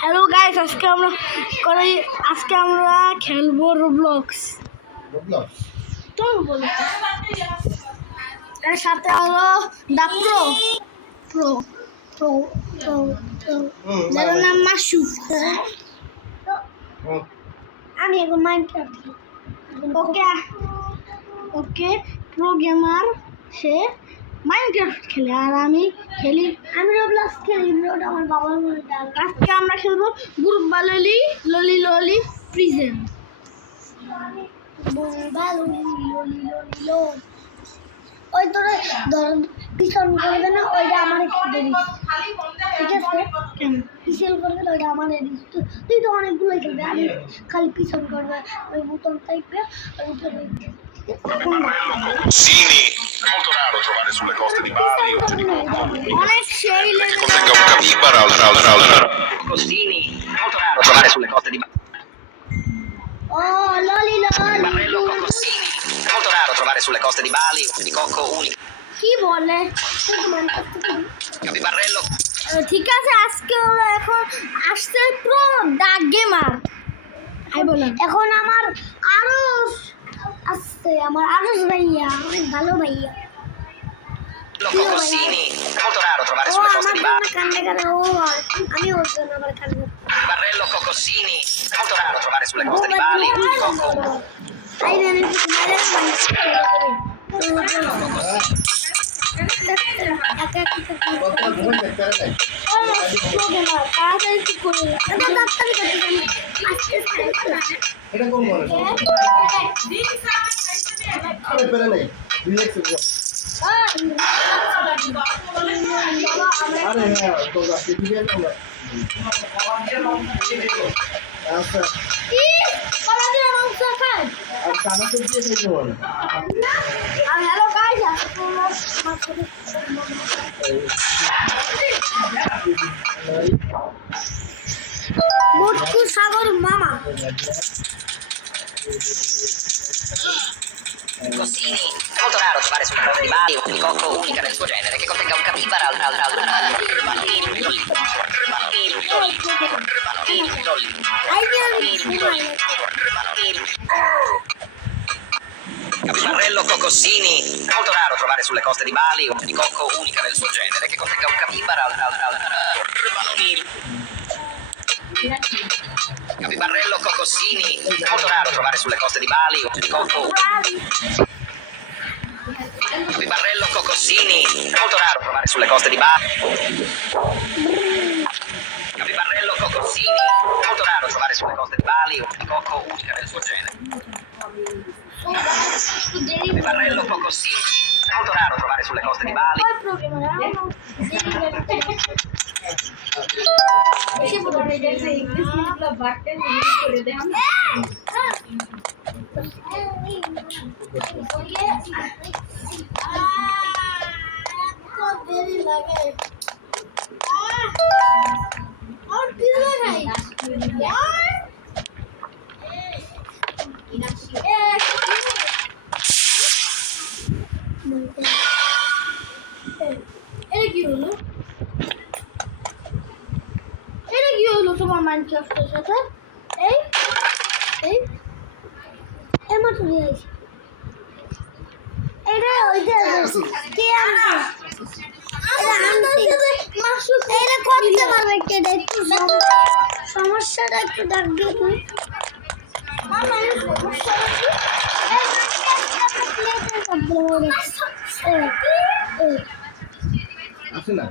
Hello guys, আজকে আমরা খেলবো রোবলক্স। তো বলো, এর সাথে হলো দা প্রো প্রো প্রো প্রো যার নাম মাসুফ। আমি এখন মাইনক্রাফট ওকে প্রো গেমার, সে মাইনক্রাফট খেলে আর আমি খেলি, আমি রোবলক্স খেলি। ওটা আমার বাবার মনে। আজকে আমরা খেলবো গ্রুপ বা ললি ললি ললি প্রিজেন। ওই তোরা পিছন করবে না, ওইটা আমার খেতে দিস, ঠিক আছে? কেন পিছন করবে না, ওইটা আমার দিস। তুই তো অনেকগুলোই খেলবে, আমি খালি পিছন করবে ওই বুতন টাইপে ওই উপরে। Sini, molto raro trovare sulle coste di Bali o giù di Cocco. অনেক সেই Contenga un capibara Costini, molto raro trovare sulle coste di Bali. ও ললি ললি Barrello Coccosini, molto raro trovare sulle coste di Bali o di Cocco unico. কি বলে? Capibarrello. ঠিক আছে, আজকে হলো এখন আসছে প্রো দা গেমার। এখন আমার আরশ আসছে, আমার আরশ ভাইয়া অনেক ভালো ভাইয়া। Coccosini, molto raro trovare sulle coste di Bali. কান্দে কান্দে ও আমি ওর জন্য আবার কান্দে। Barrello Coccosini, molto raro trovare sulle coste di Bali o di Cocco. Hello guys, Mutku Sagar Mama. Coccosini, molto raro trovare sulle coste di Bali o di Cocco unica nel suo genere che contenga un capibara Capibarrello Coccosini, molto raro trovare sulle coste di Bali o di Cocco unica nel suo genere che contenga un capibara Capibarrello Coccosini, molto raro trovare sulle coste di Bali o di Cocco. Capibarrello Coccosini, molto raro trovare sulle coste di Bali. Capibarrello Coccosini, molto raro trovare sulle coste di Bali o di Cocco unica nel suo genere. Capibarrello Coccosini, molto raro trovare sulle coste di Bali. তোমার মাইনক্রাফটের সাথে এই এই এমন চলে আসে এটা ওইটা কে আছে এটা করতে পারবে কে? একটু সমস্যাটা একটু দেখবে তুই। আছে না?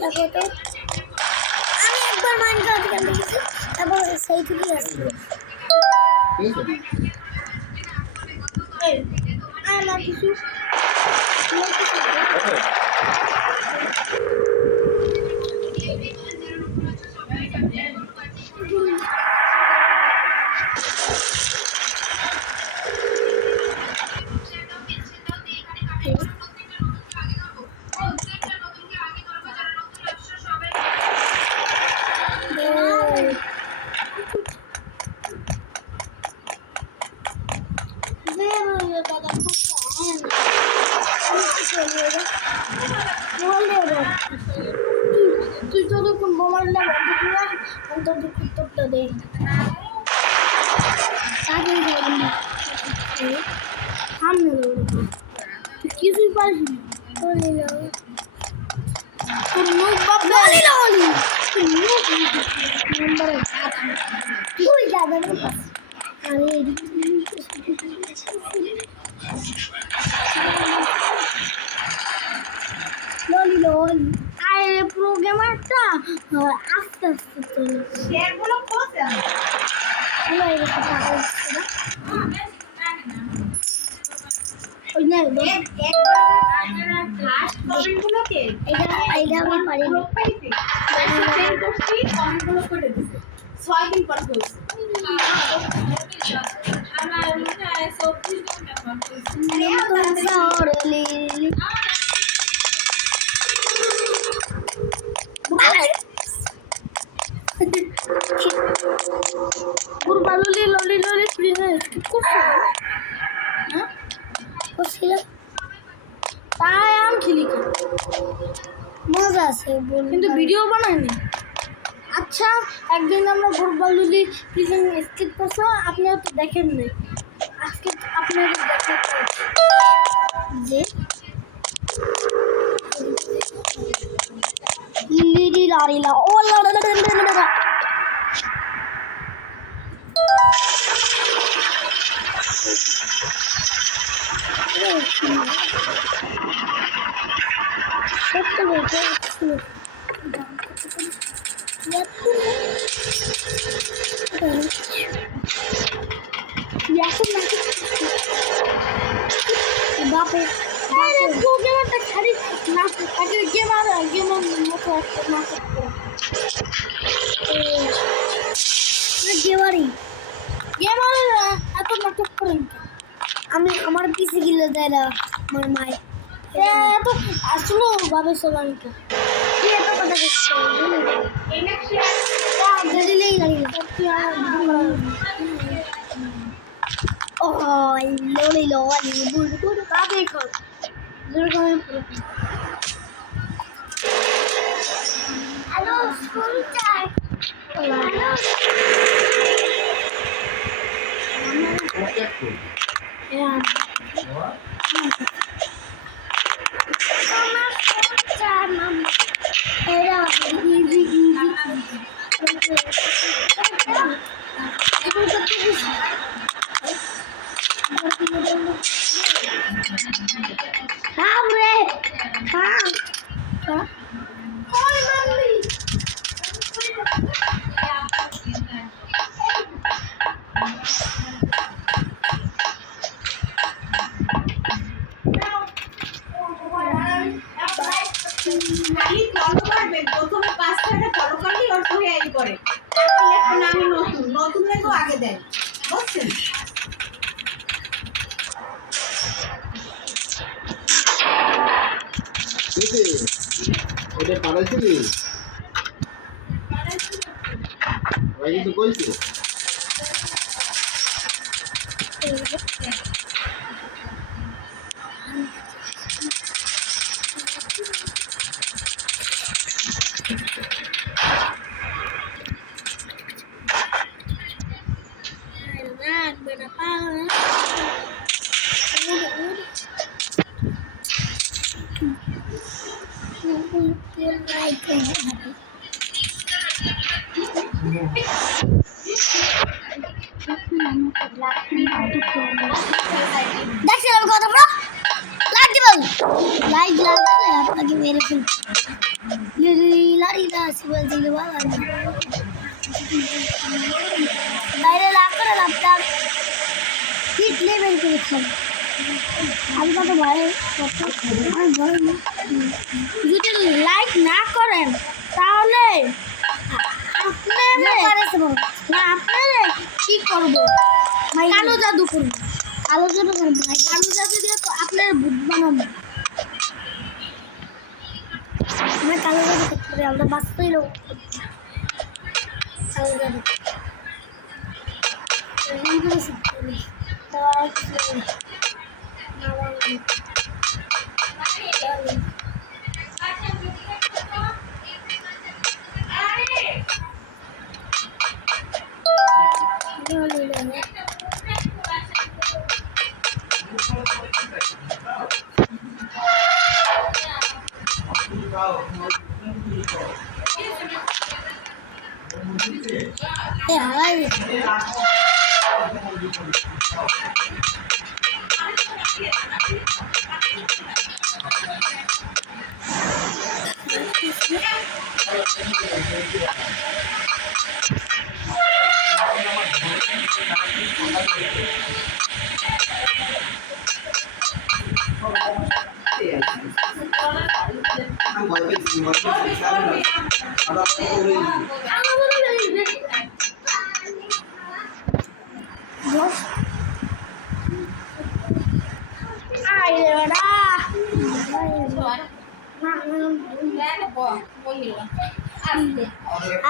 দেখো তো, আমি একবার মাইনক্রাফট খেলতে গেছি, তারপর সেই থেকেই আসছি। আমার কিছু উত্তরটা দেই তাড়াতাড়ি যাবেন সামনে তুই কিছুই পারিস না তোর মুখ বাবা নম্বরে তুই যাবেন আরে এদিক ললি ললি আরে প্রোগ্রামারটা আস্তে আস্তে চলে শেয়ারগুলো কোথায় হলো এরকম টাকা দিচ্ছে না ওই না ঘাস কমেন্টগুলোকে এটা আমি পারি না। পাইছি সেন্ড করছি কমেন্টগুলো করে দিছে 6 দিন পর করছি ললি ললি ললি প্রিন্স কি করছো হ্যাঁ করছিল তাই আম খেলি মজা আছে কিন্তু ভিডিও বানাইনি আচ্ছা একদিন আমরা গোরবালুলি প্রিজন স্কিপ করছো আপনারা তো দেখেন নাই আজকে আপনাদের দেখাতে যে লিলি লারিলা ও লা সত্য বলতে বাপে প্রোগ্রামটা খালি না তাকে গেমার মতো একটা নাটক গেমারই গেমার এত নাটক করেন আমি আমার পিসি গিলে দেয় না আমার মায়ের এত আসলো বাবে সোলানিকা কি এত কথা করছো গেলিলেই ও ললি ললি বুড় বুড় কা দেখো হ্যালো স্কুল চাই খালি ফলো করবেন প্রথমে 5 টাকা ফলো করলেই অর্থ হয়ে আই করে তারপর এখন আমি নতুন লেগো আগে দেন বুঝছেন ওটা পাঠাইছিলি ভাই কিছু কইছো দেখছিলাম কত বড় লাইক দিবেন লাইক লাগলে আপনাকে মেরে ফেল লারিদা সিবল দিলে বাবা বাইরে লাগ করে আপনার হিট লেভেল করে খান আমি কত ভয় আমার ভয় যদি লাইক না করেন তাহলে আপনারা কি করবো কালো জাদু করবো কালো জাদু করবো কালো জাদু দিয়ে তো আপনার ভূত বানাবো আমরা কালো জাদু করতে পারি আমরা বাস্তবই লোক কালো জাদু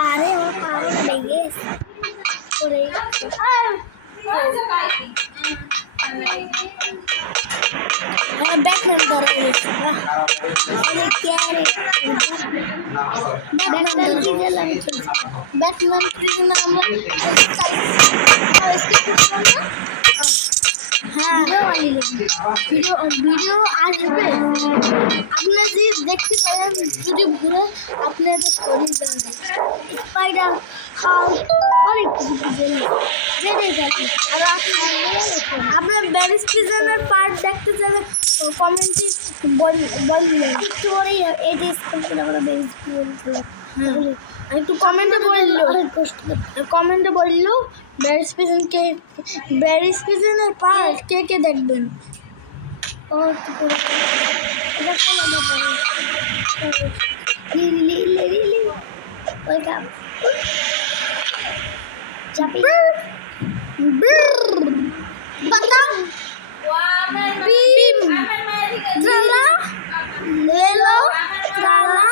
আরে ও পাগল হয়ে গেছে ওরে ব্যাটম্যান ধরে গেছে ব্যাটম্যান প্রিজনার আমরা হ্যাঁ ভিডিও আসবে আপনারা যদি দেখতে পারেন যদি ঘুরে আপনাদের শরীর জানবে স্পাইডার হাউস অনেক কিছু জেনে যাবে আর আপনার ব্যারিস প্রিজনের পার্ট দেখতে চাইলে কমেন্টে বলবেন একটু পরেই এই যে স্কুল থেকে আমরা ব্যারিস প্রিজন একটু কমেন্টে বললো ব্যারিস প্রিজনের পার্ট কে কে দেখবেন ও এটা ওয়েলকাম চাপি বাতাম বিম ট্রালা লেলো ট্রালা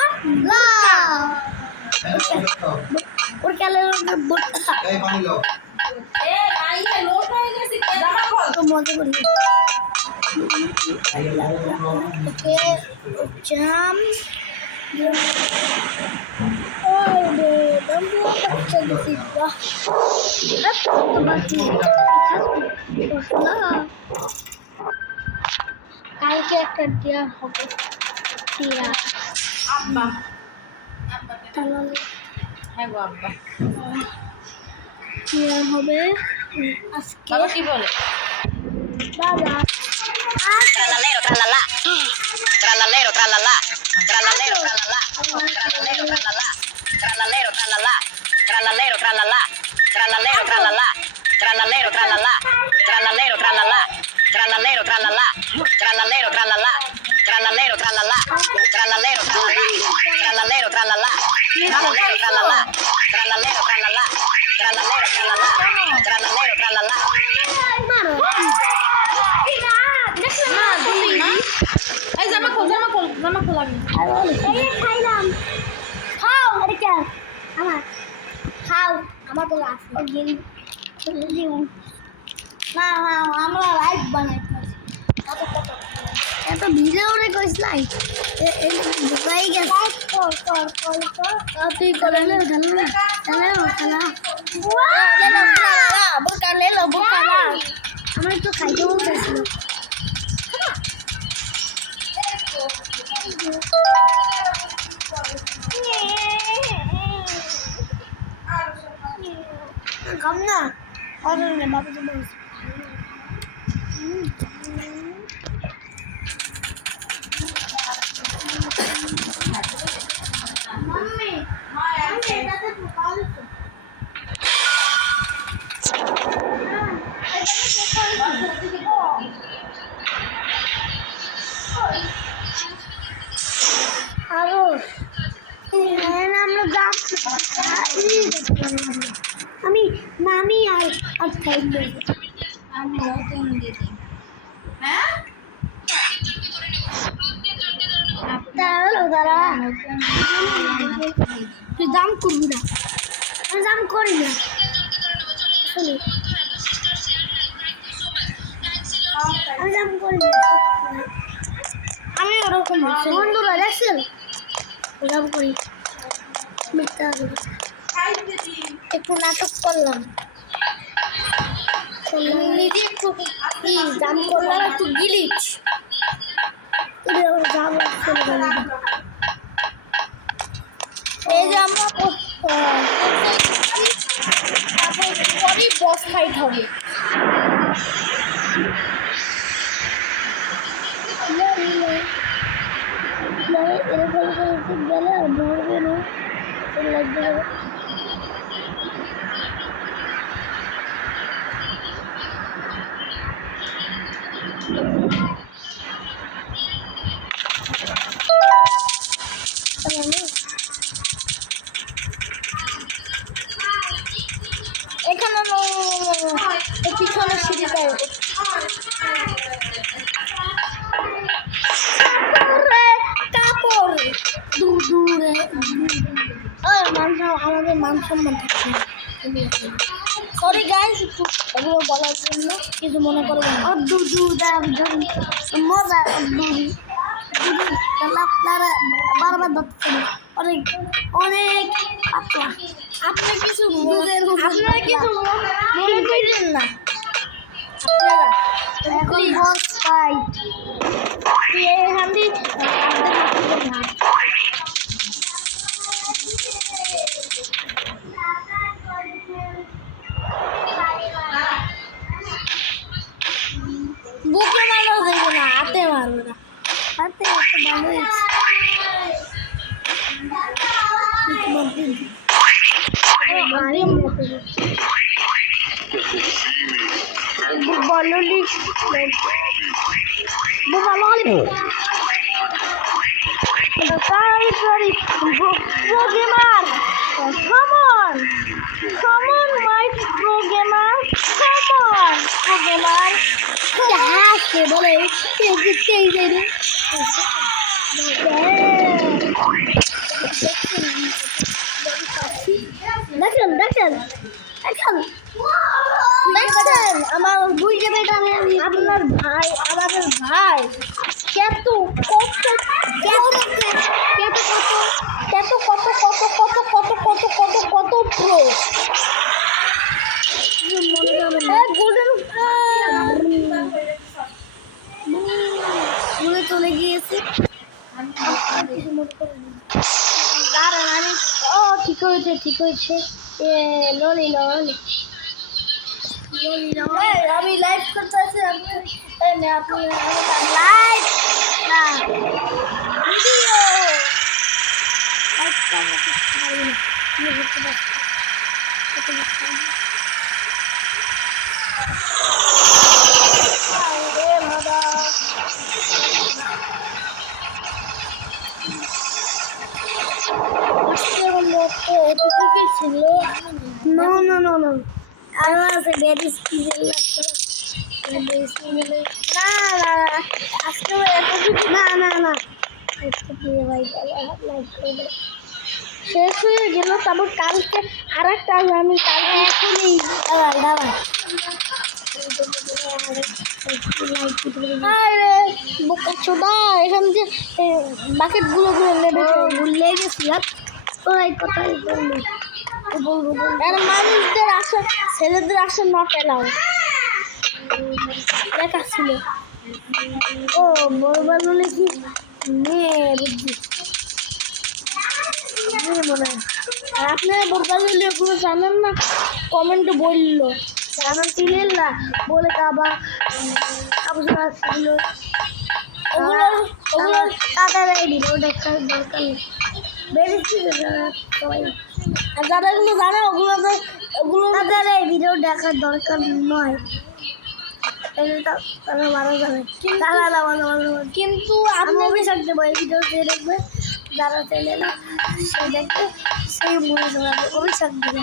লা ওর খেলে বুটটা তো মজা করি ওকে জাম কালকে একটা টিয়া হবে টিয়া আব্বা তাহলে হ্যাঁ গো আব্বা টিয়া হবে আজকে বাবা কি বলে বাবা Trallallero, trallallà. Trallallero, trallallà. Trallallero, trallallà. Trallallero, trallallà. Trallallero, trallallà. Trallallero, trallallà. Trallallero, trallallà. Trallallero, trallallà. Trallallero, trallallà. Trallallero, trallallà. Trallallero, trallallà. Trallallero, trallallà. Trallallero, trallallà. Trallallero, trallallà. Trallallero, trallallà. Trallallero, trallallà. Trallallero, trallallà. Trallallero, trallallà. এই জামা খোল আমি খাইলাম খাও আরে কে আমার খাও আমার তো আছে না আমরা লাইভ বানাই এত ভিডিও রে কইস নাই ভাই গেছে তুই করে নে আমার একটু খাইতে বলতেছিল Come na. Order ne babu to bol. Mummy, এটাতে ঢোকাও দিছো। আরো আমরা গাছ আমি নামি আর খাইব আমি নতুন দিদি হ্যাঁ দাঁড়া তুই দাম করবি না আমি দাম করি না আমি দাম করি না আমি ওরকম বন্ধুরা দেখছেন দাম করি মিথ্যা একটু নাটক করলাম নিজে একটু একটু জাম করলাম একটু গিলিচ এই যে আমরা পরই বস ফাইট হবে এরকম গেলে আর মরবে না লাগবে এখানে পিছনে সিঁড়িটায় কাপড় দূরে আমাদের মান সম্মান থাকছে সরি গাইস একটু এগুলো বলার জন্য কিছু মনে করবেন না মজা আপনারা বারবার ধরছেন অনেক অনেক পাতলা আপনারা কিছু মনে করেন না এখন বস ফাইট এখান দিয়ে বুকে মারো দেবে না হাতে মারবে না হাতে হাতে ভালো বললি sorry Pro-gamer come on my Pro-gamer come on Pro-gamer হাসে বলে দেখেন আমার বুঝতে পেরেছেন আপনার ভাই আমাদের ভাই কত প্রো চলে গিয়েছে দাঁড়ান আমি ঠিক হয়েছে ললি আমি লাইভ করতে আছি আপনি লাইভ না ছিল No. আরো আছে বেরি স্কিল আজকে না শেষ হয়ে গেল তারপর কালকে আর একটা আমি কালকে এখনই দাঁড়া বোকা ছোটা এখান যে বাকেটগুলো ভুলে গেছিলাম তোরাই কথাই বলবো মানুষদের আসে ছেলেদের আসে নট এলাও লেখা ছিল ও বলবার বলে কি মেয়ে বুদ্ধি মনে হয় আর আপনি বলবার বলে ওগুলো জানেন না কমেন্টে বললো আমার চিনেন না বলে আবার ছিল ওগুলো তাদের ভিডিও দেখার দরকার নেই বেরিয়েছি সবাই আর যারা এগুলো জানে ওগুলো তাদের এই ভিডিও দেখার দরকার নয় তারা মারা যাবে কিন্তু আমি অভিশাপ দেবো এই ভিডিও যে দেখবে যারা চেনে না সে দেখবে সেই মনে যাবে অভিশাপ দেবে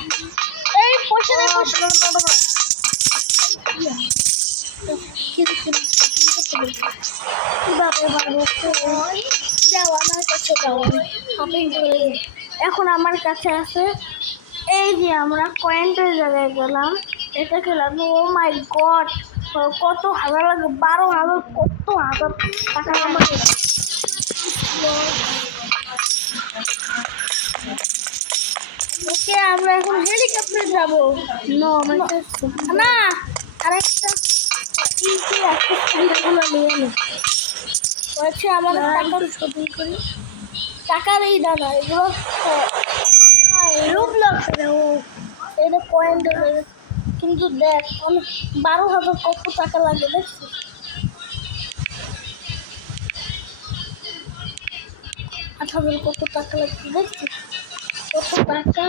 এই পয়সা এখন আমার কাছে আছে এই যে আমরা কয়েন্টের জায়গায় গেলাম এটা খেলাম ও মাই গড কত হাজার লাগে 12,000 কত হাজার টাকা আমাকে ওকে আমরা এখন হেলিকপ্টারে যাবো না আরেকটা কিন্তু একটা সুবিধাগুলো নিয়ে নে বলছে আমাদের টাকা শপিং করি টাকার এই দানা এগুলো রূপ লাগছে ও এটা কয়েন দেবে কিন্তু দেখ অনেক 12,000 কত টাকা লাগে দেখছিস 8,000 কত টাকা লাগছে দেখছিস কত টাকা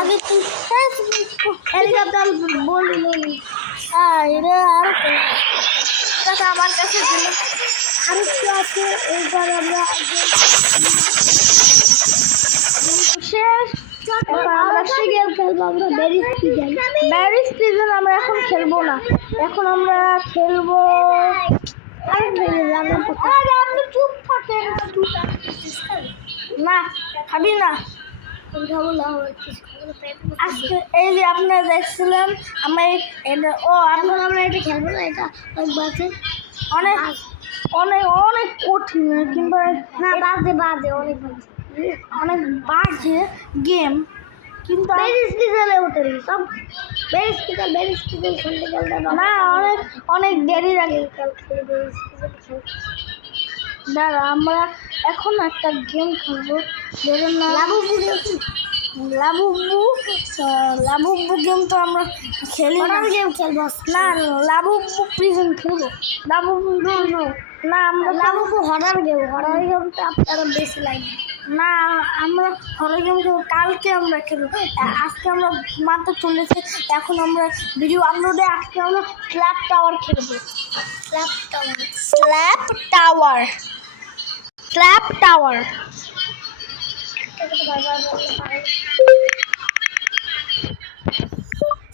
আগে তুই হেলিকপ্টার বলি এটা আর টাকা আমার কাছে দিল আর একটু আছে এইবার আমরা শেষ আমরা সিরিয়াল খেলবো আমরা ব্যারিজ সিজন আমরা এখন খেলবো না এখন আমরা খেলবো আপনি চুপ থাকেন না খাবি না আজকে এই যে আপনারা দেখছিলেন আমি ও এখন আমরা এটা খেলবো না এটা অনেক অনেক অনেক কঠিন কিন্তু না বাজে অনেক অনেক বাজে গেম কিন্তু সব না অনেক অনেক দেরি লাগে দাঁড়া আমরা এখন একটা গেম খেলবো যেটার নাম লাবুব্বু গেম তো আমরা খেলি না গেম খেলবো না লাবুব্বু প্রিজন খেলবো লাবুব্বু না আমরা লাবুব্বু হরার গেমটা আপনারা বেশি লাগে না আমরা হরার গেম খেলবো কালকে আমরা খেলবো আজকে আমরা মাত্র চলেছে এখন আমরা ভিডিও আপলোডে আজকে আমরা স্ল্যাব টাওয়ার খেলবো slab tower slab tower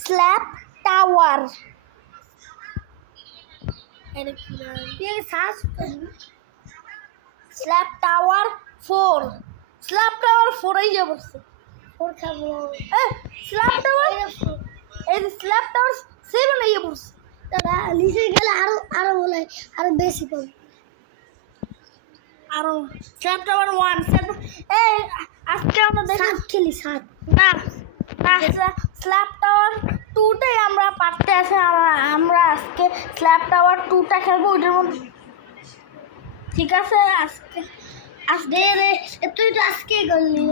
slab tower 4 slab tower 4 এই যাবো 4 খাবো স্ল্যাব টাওয়ার এই স্ল্যাব টাওয়ার 7 এই যাবো দাদা নিচে গেলে আরো বলে আরো বেশি পাবো আরো স্ল্যাব টাওয়ার 1 এই আজকে আমরা দেখি খেলি 7 না স্ল্যাব টাওয়ার 2টাই আমরা পারতে আছে আমরা আজকে স্ল্যাব টাওয়ার 2টা খেলবো ওইটার মধ্যে ঠিক আছে আজকে তুই তো আজকে করলি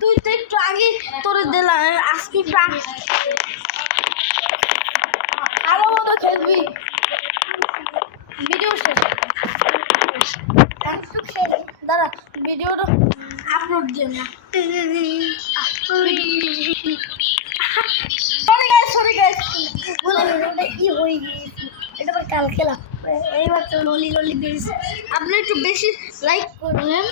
তুই তো একটু আগে তোর দিলাম আজকে আরো মতো খেলবি ভিডিও শেষ একটু খেলে দাঁড়া ভিডিওটা আপলোড দিয়ে না সরি গাইস বলে এটা কি হয়ে গিয়েছে এটা আবার কাল খেলা এইবার তো ললি বেরিয়েছে আপনি একটু বেশি লাইক করবেন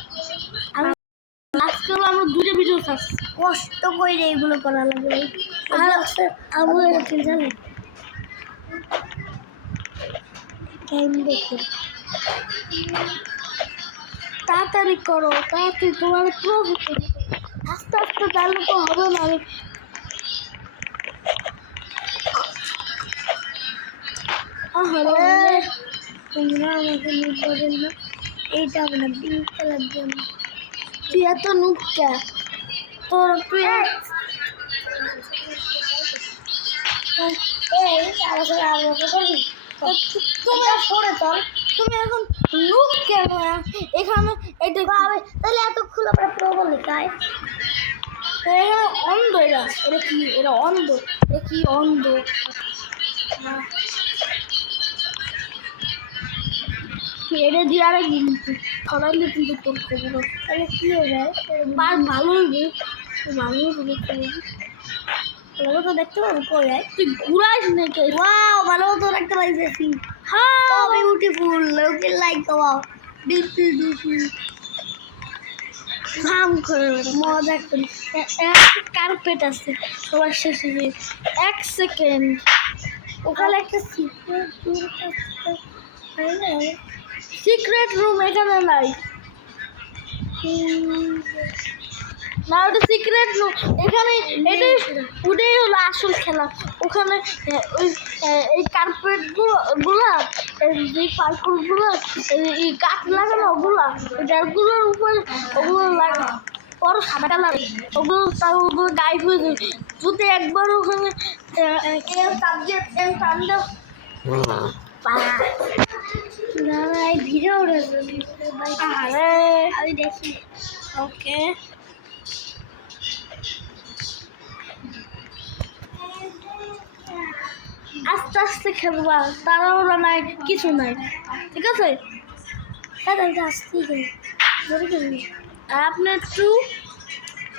আজকাল আমরা 2টা ভিডিও ছাড়ছি কষ্ট করে এইগুলো করা লাগে আমার জানি টাইম দেখে তাড়াতাড়ি করো তাড়াতাড়ি তোমার পুরো আস্তে আস্তে তাহলে তো হবে না তোমরা আমাকে নুক বলেন না এইটা আমরা পিঙ্ক কালার জন্য তুই এত নুক কে তোর তুই তুমি এখন লুক কেন এখানে এটা তাহলে এত খোলা পরে প্রবল তাই এখানে অন্ধ এটা কি এটা অন্ধ এটা কি অন্ধ এটা দিয়ে আর কিন্তু ছড়াইলে কিন্তু তোর খবর তাহলে কি হয়ে যায় ভালো হইবে ভালো হইবে তো দেখতে পাবো কই তুই ঘুরাইস নাকি ভালো তো একটা পাইছি হ্যাঁ বিউটিফুল ওকে লাইক দাও ডিপি কাম করে মজা করি কার্পেট আছে সবার শেষে 1 সেকেন্ড ওখানে একটা সিক্রেট রুম এখানে নাই না ওটা সিক্রেট রুম এখানে এটাই ওটাই হলো আসল খেলা ওখানে ওই এই কার্পেটগুলো যে পার্কগুলো এই গাছ লাগানো ওগুলোর উপরে ওগুলো লাগানো বড় সাদা কালার, ওগুলো গাইড হয়ে যাবে যদি একবার ওখানে সাবজেক্ট টানলে এই ভিডিও আরে আমি দেখি। ওকে আস্তে আস্তে খেলবা, তাড়াহুড়ো নাই, কিছু নাই, ঠিক আছে? আপনি একটু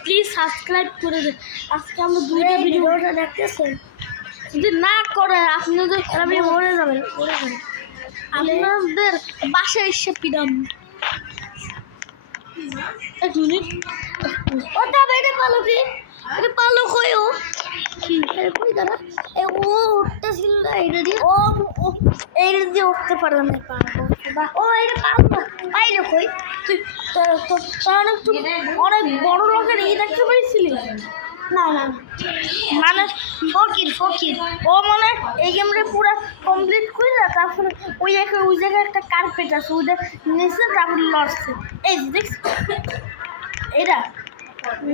প্লিজ সাবস্ক্রাইব করে দেন। আজকে আমরা দুইটা ভিডিওটা দেখতেছেন, যদি না করেন আপনাদের আমি মরে যাবেন, আপনাদের বাসায় এসে পিরাম। এক মিনিট, ওটা বেড়ে পালো কি? এটা পালো কইও কি কই দাঁড়া, ও উঠতেছিল না, এটা দিয়ে এইটা দিয়ে উঠতে পারে না, ও এটা পারবো বাইরে কই তুই? অনেক বড় লোকের এই দেখতে পেয়েছিলি? না না মানে ফকির ও মানে এই গেমটা পুরো কমপ্লিট করে না, তারপরে ওই জায়গায় একটা কার্পেট আছে, ওদের নিচে তারপরে লড়ছে। এই দেখ এটা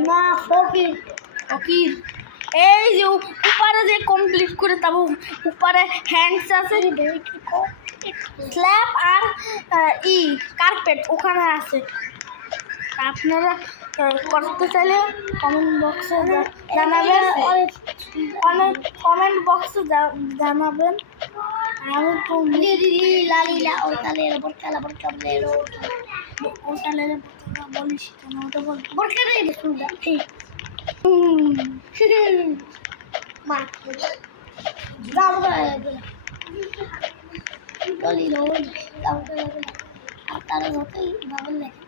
না ফকির এই যে উপরে যে কমপ্লিট করে, তারপর উপরে হ্যান্ডস আছে, স্ল্যাব আর কার্পেট ওখানে আছে। আপনারা করতে চাইলে কমেন্ট বক্সে জানাবেন, জানাবেন। আমি তো লালিলা ওটালের বলিস কেন, ওটা বলতে ঠিক মা যাবো আর তারা যতই বাবল লেখে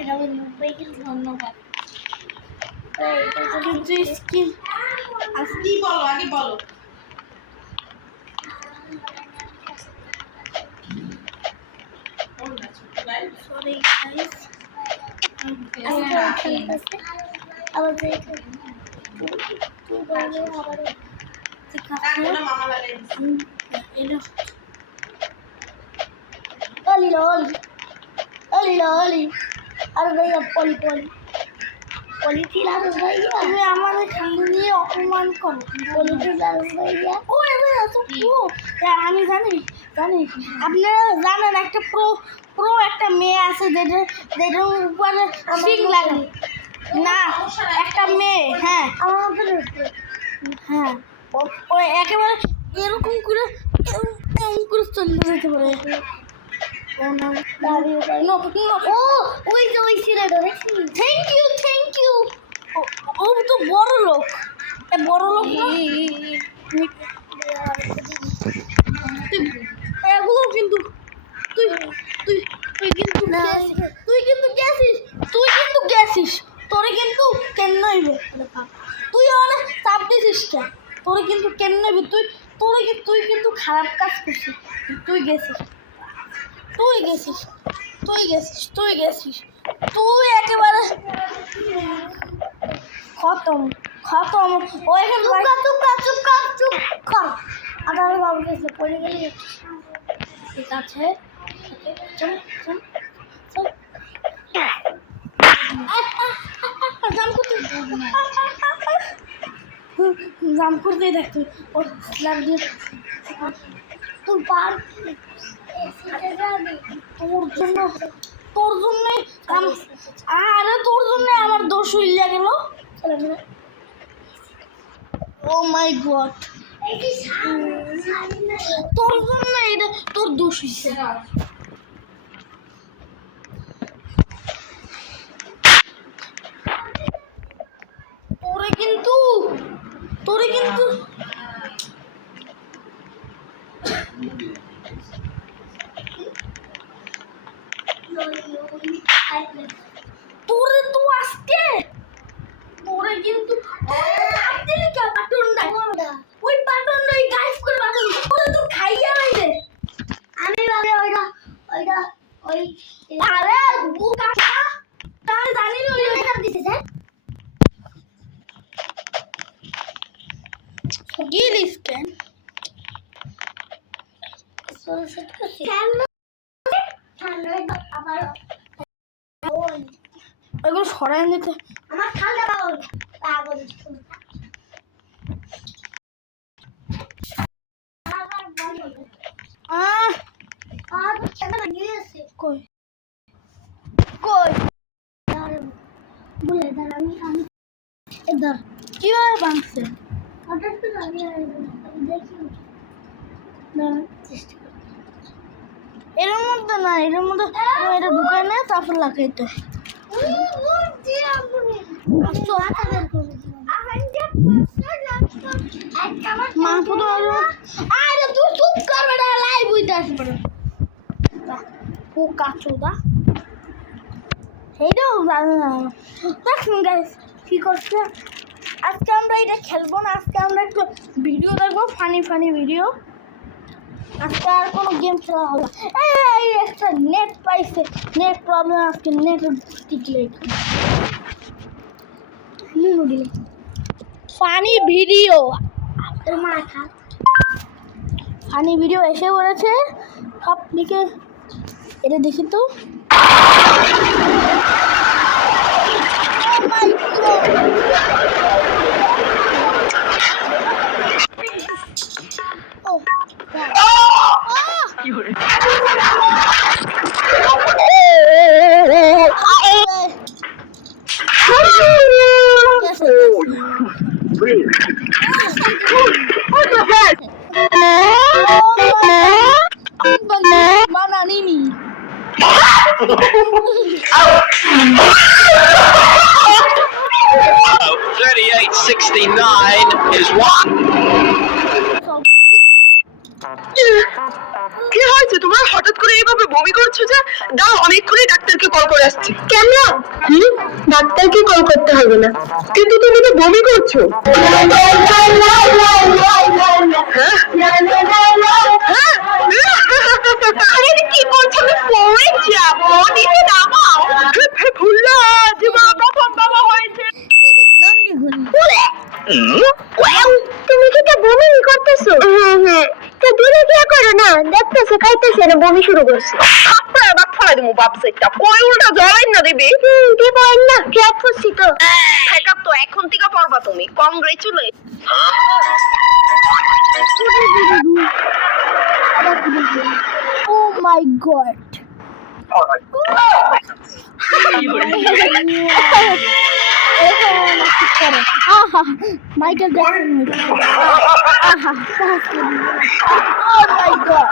এটা ওই মুম্বাই কিন্তু ধন্যবাদ। কিন্তু স্কিন কি বলো আগে বলো। সরি গাইস, আবার তুমি আমাদের খালি নিয়ে অপমান করো। আমি জানি আপনারা জানেন একটা প্রো একটা মেয়ে আছে যেটার উপরে শিং লাগে না, একটা মেয়ে, হ্যাঁ হ্যাঁ, ও একেবারে এরকম করে চলে যেতে পারে। Thank you. ও তো বড় লোক না, এগুলো কিন্তু তুই কিন্তু গেছিস, তোরে কিন্তু কেন নইবে, তুই অনেক চাপ দিছিস কেন, তোরে কিন্তু কেন নইবে, তুই কিন্তু খারাপ কাজ করছিস, তুই তুই একেবারে খতম। ও এখানে চুপ কর আদার বাবু গেছে পড়ে গেলে ঠিক আছে, জাম করতে দেখতো ওর স্ল্যাব দিয়ে তুই পার তোর জন্যই আমার দোষ হইয়া গেল। ও মাই গড, তোর জন্য এটা তোর দোষ হইছে। তোরে কিন্তু তোরে তো আজকে তোরে কিন্তু ওই বাটন ওই গাইস করে বাটন তোরে তো খাইয়া লাইলে। আমি ভাবে ওইটা ওই আরে বুকা তার জানি না ওই নাম দিছে sir Gill scan so set করছি আবার ওই এগুলো সরাই নিতে আমার ঠান্ডা পাগল পাগল আবার বলো আর কেন নিয়েছে কই কই বলে দাঁড় আমি এদার কিভাবে ভাঙছে হঠাৎ করে আমি দেখি না চেষ্টা করি এর মধ্যে না এর মধ্যে এটা ঢুকায় না তারপর লাগাইতে মাহফুজ আরে তুই চুপ কর বেটা লাইভ হইতে আসবে ও কাচুদা এইটাও জানে না দেখুন গাইস কি করছে আজকে আমরা এটা খেলবো না আজকে আমরা একটু ভিডিও দেখবো ফানি ভিডিও আজকে আর কোনো গেম খেলা হবে এই একটা নেট পাইছে নেট প্রবলেম আজকে নেট টিকলে ফানি ভিডিও তোর মাথা ফানি ভিডিও এসে পড়েছে সব দিকে এটা দেখি তো Mana Nini? 3869 is one. কি হয়েছে তোমার হঠাৎ করে এইভাবে বমি করছো যে দাও অনেকক্ষণই ডাক্তারকে কল করে আসছি কেন ডাক্তারকে কল করতে হবে না কিন্তু তুমি তো বমি করছো আরে কি করছো আমি পড়ে যাবো নিচে নামাও ভুল্লা জীবন প্রথম বাবা হয়েছে তুমি কি তা বমি করতেছো তো দূরে গিয়ে করো না দেখতেছো খাইতেছে না বমি শুরু করছে আপনার এবার ফলাই দেবো বাপসেটটা কই উল্টা জলাই না দিবি দিব না ক্যাপ করছি তো খাইকাপ তো এখন থেকে পড়বা তুমি congratulate Oh my god! Michael Jackson. Oh my god!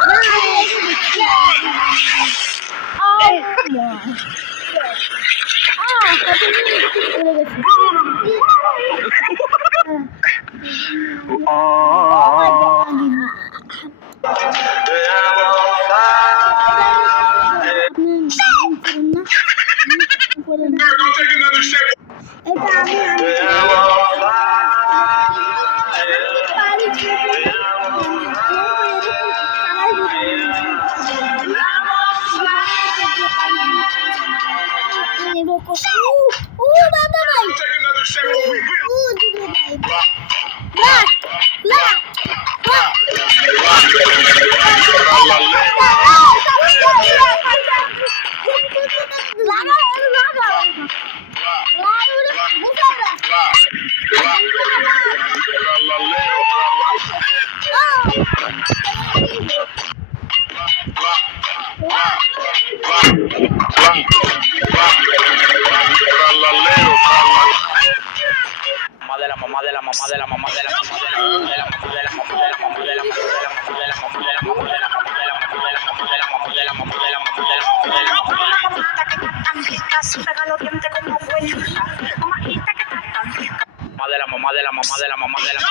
Madela.